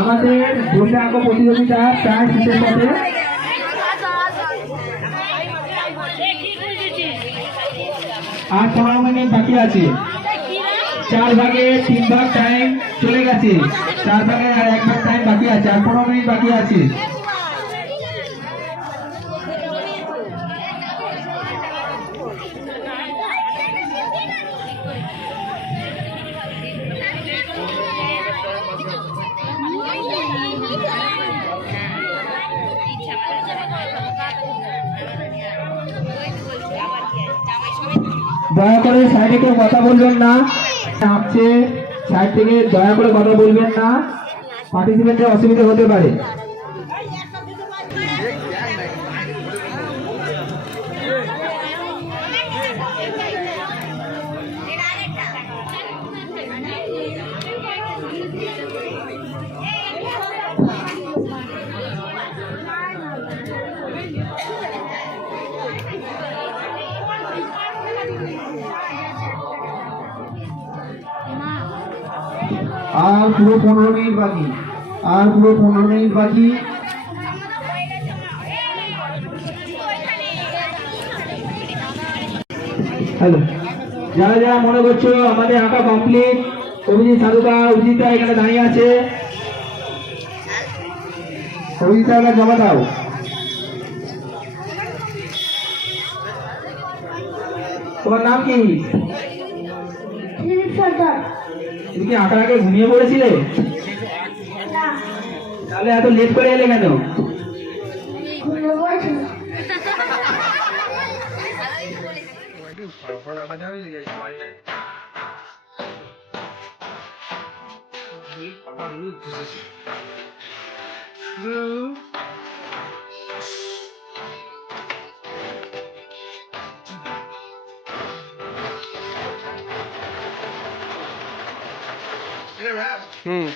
আমাদের বসে আঁকো প্রতিযোগিতা প্রায় শেষের পথে। আর পনেরো মিনিট বাকি আছে। চার ভাগে তিন ভাগ টাইম চলে গেছে। চার ভাগে আর এক ভাগ টাইম বাকি আছে। আর পনেরো মিনিট বাকি আছে। দয়া করে সাইডে কেউ কথা বলবেন না। নামছে সাইড থেকে দয়া করে কথা বলবেন না। পার্টিসিপেন্টের অসুবিধা হতে পারে। আর পুরো পনেরো মিনিট বাকি। আর পুরো পনেরো মিনিট বাকি। হ্যালো। যারা যারা মনে করছ আমাদের আঁকা কমপ্লিট অভিজিৎ সাধুকা অভিজিৎরা এখানে দাঁড়িয়ে আছে। অভিজিৎ জমা দাও। তোমার নাম কি? তুমি কি আঁকার আগে ঘুমিয়ে পড়েছিলে? তাহলে এত লেট করে এলে কেন? হুম